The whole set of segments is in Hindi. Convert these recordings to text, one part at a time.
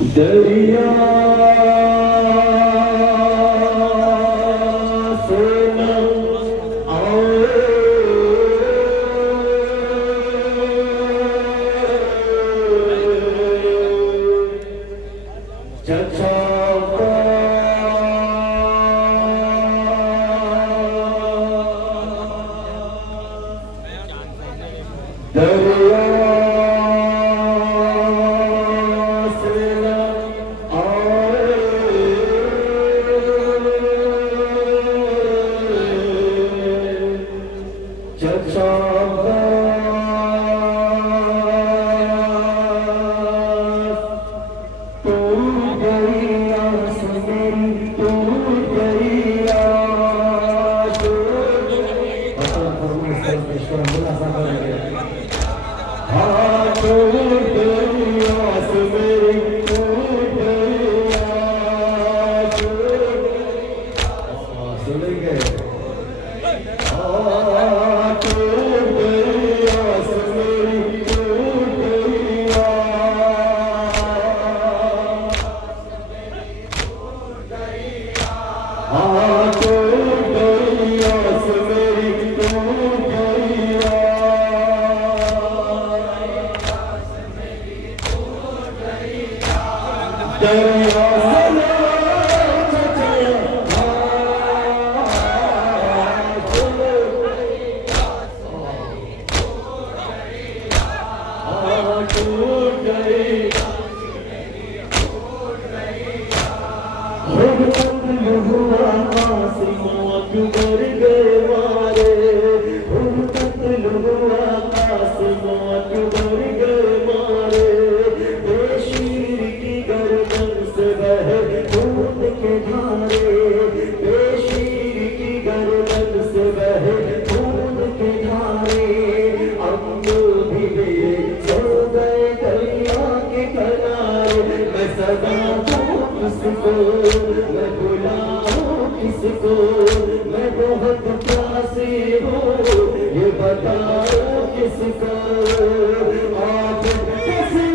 दरिया से न आए चचा दरिया मैं बुलाऊं किसको, मैं बहुत प्यासी हूँ, ये बताओ किसको। आप किसी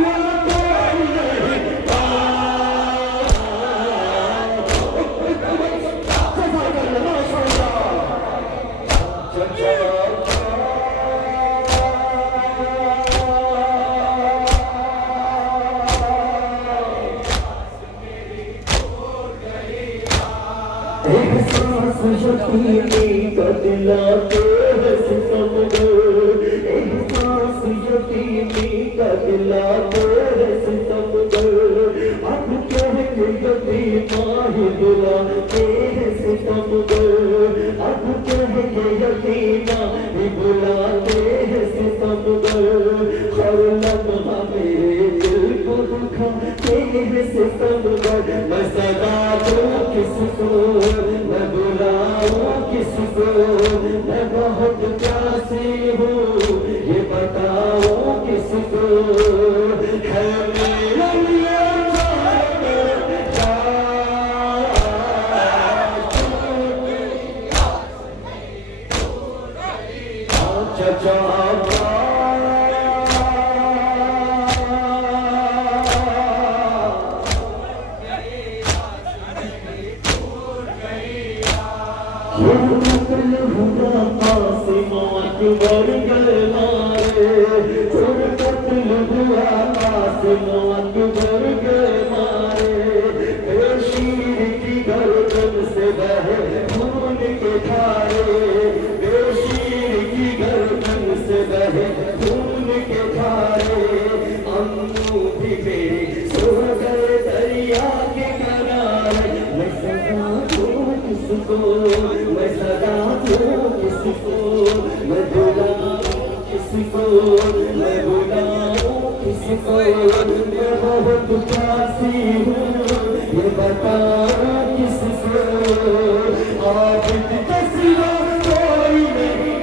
बदलाते हैं सितमगर, एक सांस यतीमी बदलाते हैं सितमगर। अब कह के यतीमा ही बुलाते हैं सितमगर, अब कह के यतीमा ही बुलाते हैं सितमगर। हर लम्हा मेरे दिल को दुखाते हैं सितमगर। मैं सदा दूं किसको, मैं बुलाऊं किसको, मैं बहुत प्यासी हूँ, ये बताओ किसको। है मेरा लिए चचा बर गए मारे, कत्ल हुआ आसमान बर गए मारे। बेशीर की गर्दन से बहे खून के धारे, बेशीर की गर्दन से बहे खून के धारे। अम्मू भी मेरी सो गए दरिया के किनारे। मैं सदा दूं किसको, मैं सदा दूं किसको, मैं बुलाऊं किसको, मैं बुलाऊं किसको। मैं बहुत प्यासी हूँ, ये बताओ किसको। आप तस्वीर कोई नहीं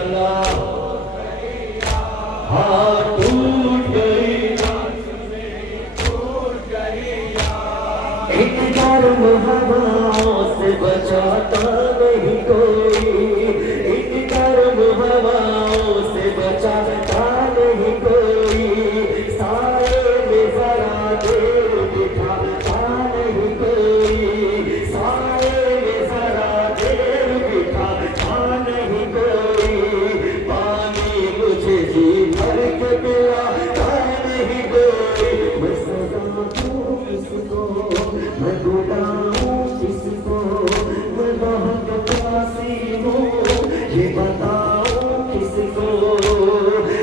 Allah कोई, इन गर्म हवाओं से बचाता नहीं कोई, साए में जरा देर बिठाता नहीं कोई, साए में जरा देर बिठाता नहीं कोई, पानी मुझे जी भर के पिलाता नहीं कोई, मैं सदा दूं किसको, मैं बुलाऊं किसको, मैं बहुत प्यासी हूँ ये बताऊं किसको,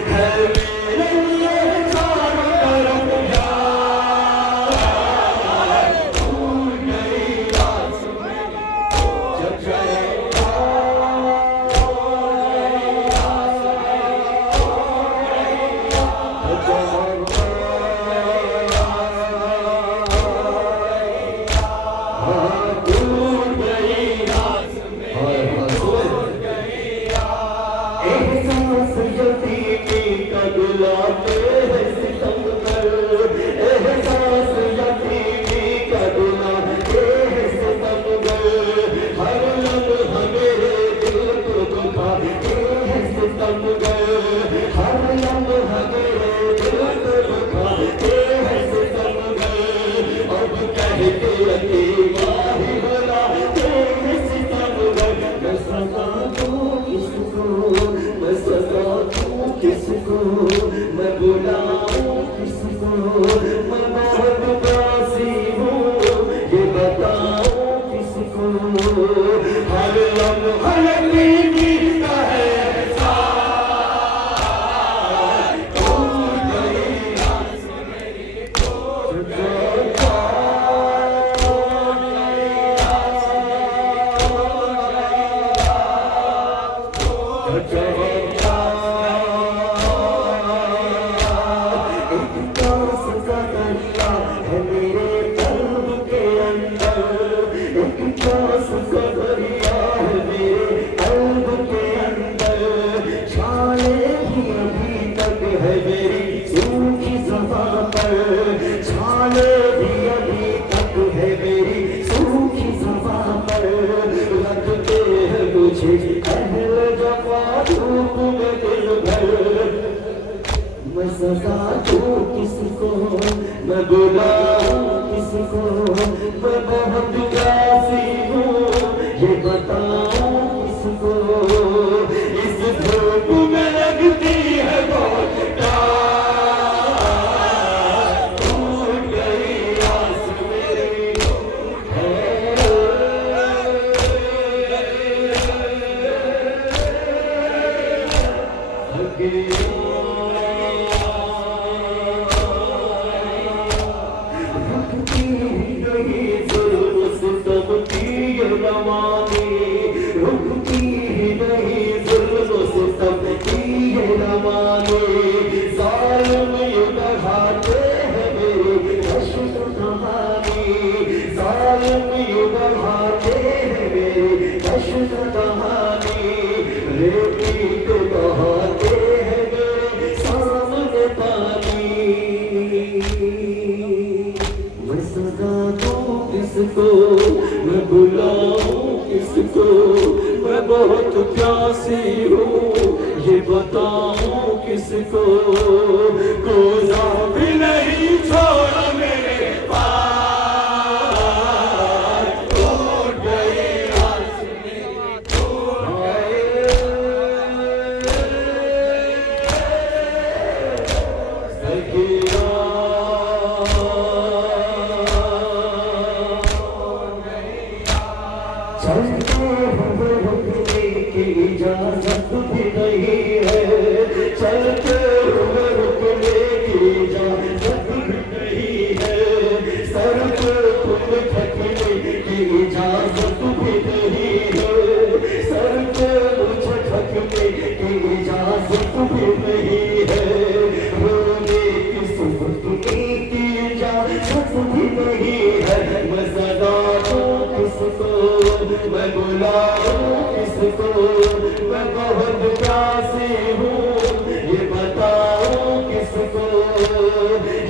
है मेरे लिए चारों तरफ यार, भूल गई आज जब जाए किसको, मैं बुलाऊं किसको, मैं बहुत प्यासी हूँ ये बताऊं किसको, हर लम्हा लगता है एहसास, भूल गई आज मेरी मैं सदा दूं किसको, मैं बुलाऊं किसको, मैं बहुत प्यासी हूँ ये बताऊं किसको, इस धूप में लगती है बहुत प्यास, भूल गई आस मेरी रुकती ही नहीं जुल्म सितम की ये रवानी, जालिम यूं बढ़ाते हैं मेरी अश्क कहानी, जालिम यूं बढ़ाते हैं मेरी अश्क कहानी, रेती को बहाते हैं मेरे सामने पानी, मैं सदा दूं किसको, मैं बुलाऊं किसको, मैं बहुत प्यासी हूँ ये बताऊं किसको, कोज़ा भी नहीं छोड़ा मेरे पास, टूट गई आस मेरी टूट गई चलते हुए रुकने की इजाजत भी नहीं है, चलते हुए रुकने की इजाजत भी नहीं है, सर पे खुद थकने की इजाजत भी नहीं है, सर पे मुझे थकने की इजाजत भी नहीं है, रोने की सुबह की इजाजत भी नहीं है, मैं सदा दूं किसको, मैं बुलाऊं किसको, मैं बहुत प्यासी हूँ ये बताऊं किसको,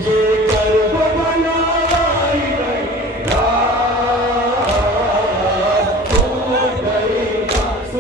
ये कर्ब बनाई नहीं रात, टूट गई आस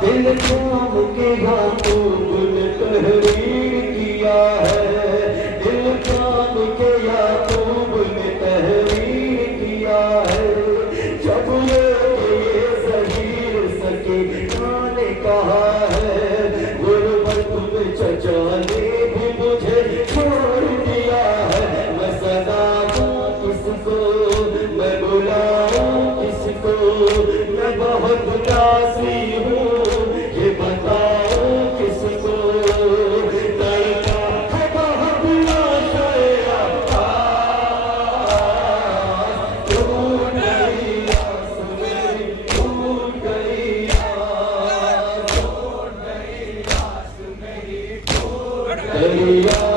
दिल थाम के याकूब ने तहरीर किया है, दिल थाम के याकूब ने तहरीर किया है। जब ये ज़हीर सकीना ने कहा है, गुरबत में चचा ने भी मुझे छोड़ दिया है। मैं सदाऊं किसको, मैं बुलाऊं किसको, मैं बहुत उदासी हूँ, ये बताओ किसको। लड़का है बहुत लाशे अब्बास, टूट गई आस मेरी, टूट गई आस, टूट गई आस मेरी, टूट गई आस।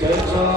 चचा